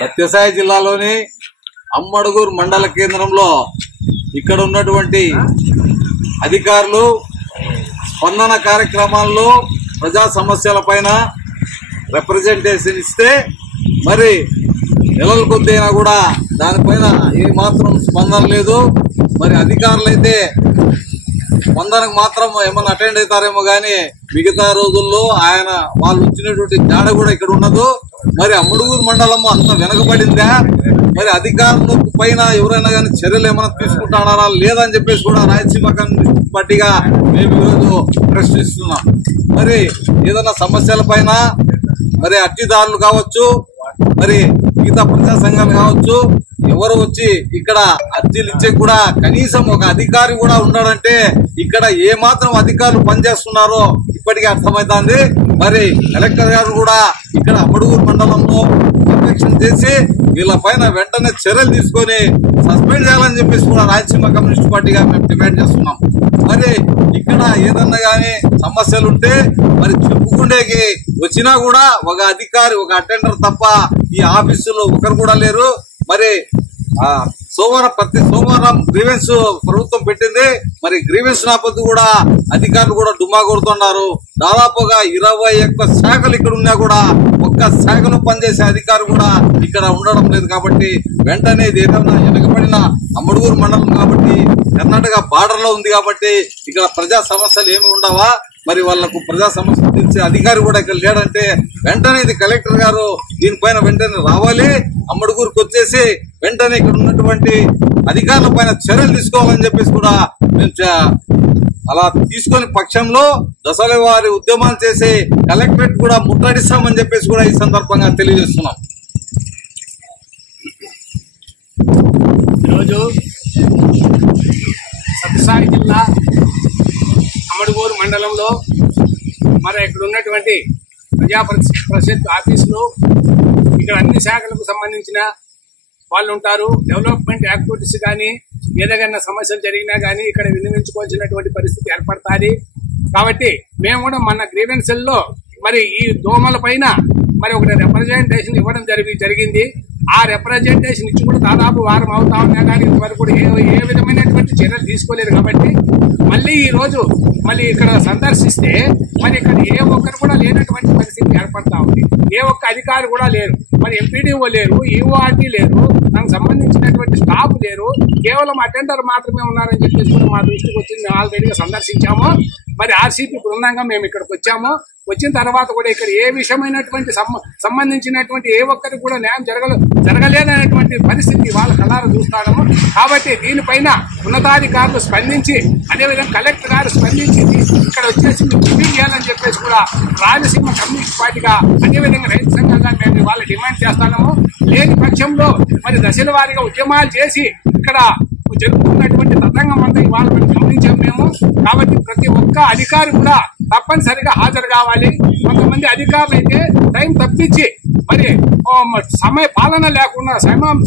సత్యసాయి జిల్లాలోని అమ్మడుగురు మండల కేంద్రంలో ఇక్కడ ఉన్నటువంటి అధికారులు స్పందన కార్యక్రమాల్లో ప్రజా సమస్యలపైన రిప్రజెంటేషన్ ఇస్తే మరి నెలల కొద్దైనా కూడా దానిపైన ఏమాత్రం స్పందన లేదు. మరి అధికారులైతే స్పందనకు మాత్రం ఏమన్నా అటెండ్ అవుతారేమో గానీ మిగతా రోజుల్లో వాళ్ళు వచ్చినటువంటి జాడ కూడా ఇక్కడ ఉండదు. మరి అమ్మడుగురు మండలం అంత వెనకబడిందా? మరి అధికారుల పైన ఎవరైనా కానీ చర్యలు ఏమైనా తీసుకుంటారా లేదని చెప్పేసి కూడా రాయలసీమ కమ్యూనిస్ట్ పార్టీగా మేము ఈరోజు ప్రశ్నిస్తున్నాం. మరి ఏదైనా సమస్యల పైన మరి అర్జీదారులు కావచ్చు, మరి మిగతా ప్రజా సంఘాలు కావచ్చు, ఎవరు వచ్చి ఇక్కడ అర్జీలు ఇచ్చే కూడా కనీసం ఒక అధికారి కూడా ఉన్నాడంటే ఇక్కడ ఏ మాత్రం అధికారులు పనిచేస్తున్నారో ఇప్పటికీ అర్థమవుతుంది. మరి కలెక్టర్ గారు కూడా ఇక్కడ అమ్మడుగురు మండలంలో పర్యవేక్షణ చేసి వీళ్ళ పైన వెంటనే చర్యలు తీసుకొని సస్పెండ్ చేయాలని చెప్పేసి కూడా రాయలసీమ కమ్యూనిస్ట్ పార్టీగా మేము డిమాండ్ చేస్తున్నాం. మరి ఇక్కడ ఏదన్నా గానీ సమస్యలుంటే మరి చెప్పుకుండేకి వచ్చినా కూడా ఒక అధికారి, ఒక అటెండర్ తప్ప ఈ ఆఫీసులో ఒకరు కూడా లేరు. మరి ప్రతి సోమవారం గ్రీవెన్స్ ప్రభుత్వం పెట్టింది. మరి గ్రీవెన్స్ నాపొద్దు కూడా అధికారులు కూడా డుమ్మా కొడుతున్నారు. దాదాపుగా 21 శాఖలు ఇక్కడ ఉన్నా కూడా ఒక్క శాఖలో పనిచేసే అధికారి కూడా ఇక్కడ ఉండడం లేదు. కాబట్టి వెంటనే ఏదైనా వెనుకబడిన అమ్మడుగురు మండలం కాబట్టి కర్ణాటక బార్డర్ లో ఉంది కాబట్టి ఇక్కడ ప్రజా సమస్యలు ఏమి ఉండవా? మరి వాళ్లకు ప్రజా సమస్యలు తీర్చే అధికారి కూడా ఇక్కడ లేడంటే వెంటనే ఇది కలెక్టర్ గారు దీనిపైన వెంటనే రావాలి. అమ్మడుగురికి వచ్చేసి వెంటనే ఇక్కడ ఉన్నటువంటి అధికారుల పైన చర్యలు తీసుకోవాలని చెప్పేసి కూడా మేము అలా తీసుకునే పక్షంలో దశల వారి ఉద్యమాలు చేసి కలెక్టరేట్ కూడా ముట్టడిస్తామని చెప్పేసి కూడా ఈ సందర్భంగా తెలియజేస్తున్నాం. ఈరోజు సత్యసాయి జిల్లా అమ్మడుగురు మండలంలో మరి ఇక్కడ ఉన్నటువంటి ప్రజా పరిషత్ ఆఫీసులో ఇక్కడ అన్ని శాఖలకు సంబంధించిన వాళ్ళు ఉంటారు. డెవలప్మెంట్ యాక్టివిటీస్ కానీ ఏదైనా సమస్యలు జరిగినా కానీ ఇక్కడ వినియోగించుకోవాల్సినటువంటి పరిస్థితి ఏర్పడుతుంది. కాబట్టి మేము కూడా మన గ్రీవెన్సెల్లో మరి ఈ దోమల పైన మరి ఒకటి రిప్రజెంటేషన్ ఇవ్వడం జరిగింది. ఆ రిప్రజెంటేషన్ ఇచ్చి కూడా దాదాపు వారం అవుతా ఉన్నా కానీ ఇంతవరకు కూడా ఏ విధమైనటువంటి చర్యలు తీసుకోలేదు. కాబట్టి మళ్ళీ ఈ రోజు మళ్ళీ ఇక్కడ సందర్శిస్తే మరి ఇక్కడ ఏ ఒక్కరు కూడా లేనటువంటి పరిస్థితి ఏర్పడతా ఉంది. ఏ ఒక్క అధికారి కూడా లేరు. మరి ఎంపీడీఓ లేరు, ఈఓఆర్టీ లేరు, దానికి సంబంధించినటువంటి స్టాఫ్ లేరు, కేవలం అటెండర్ మాత్రమే ఉన్నారని చెప్పేసి కూడా మా దృష్టికి వచ్చింది. మేము ఆల్రెడీగా సందర్శించాము. మరి ఆర్సీపీ బృందంగా మేము ఇక్కడికి వచ్చాము. వచ్చిన తర్వాత కూడా ఇక్కడ ఏ విషయమైనటువంటి సంబంధించినటువంటి ఏ ఒక్కరికి కూడా న్యాయం జరగలేదనేటువంటి పరిస్థితి వాళ్ళ కళ్ళారా చూస్తాము. కాబట్టి దీనిపైన ఉన్నతాధికారులు స్పందించి, అదేవిధంగా కలెక్టర్ గారు స్పందించి ఇక్కడ వచ్చేసి రివ్యూ చేయాలని చెప్పేసి కూడా రాయలసీమ కమ్యూనిస్ట్ పార్టీగా అదేవిధంగా రైతు సంఘంగా మేము వాళ్ళ డిమాండ్ చేస్తాము. లేని పక్షంలో మరి దశల వారీగా ఉద్యమాలు చేసి ఇక్కడ జరుగుతున్నటువంటి తతంగం అంతా ఇవాళ మేము గమనించాం మేము. కాబట్టి ప్రతి ఒక్క అధికారి కూడా తప్పనిసరిగా హాజరు కావాలి. కొంతమంది అధికారులు అయితే టైం తప్పించి మరి సమయ పాలన లేకుండా సమయం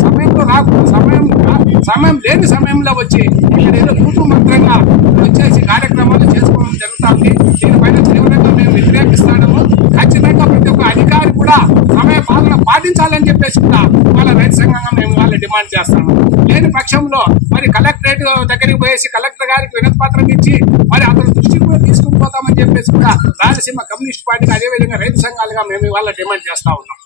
లేని సమయంలో వచ్చి ఇక్కడ ఏదో కుటుంబంగా వచ్చేసి కార్యక్రమాలు చేసుకోవడం జరుగుతుంది. దీనిపైన తీవ్రంగా మేము వ్యతిరేకిస్తాము. ఖచ్చితంగా ప్రతి ఒక్క అధికారి కూడా సమయ పాలన పాటించాలని చెప్పేసి కూడా వాళ్ళ రైతు సంఘంగా మేము వాళ్ళ డిమాండ్ చేస్తాము. లేని పక్షంలో మరి కలెక్టరేట్ దగ్గరికి పోయేసి కలెక్టర్ గారికి వినతి పత్రం ఇచ్చి మరి అతని దృష్టికి కూడా తీసుకుని పోతామని చెప్పేసి కూడా రాయలసీమ కమ్యూనిస్ట్ పార్టీకి అదేవిధంగా రైతు సంఘాలుగా మేము వాళ్ళ డిమాండ్ చేస్తా ఉన్నాం.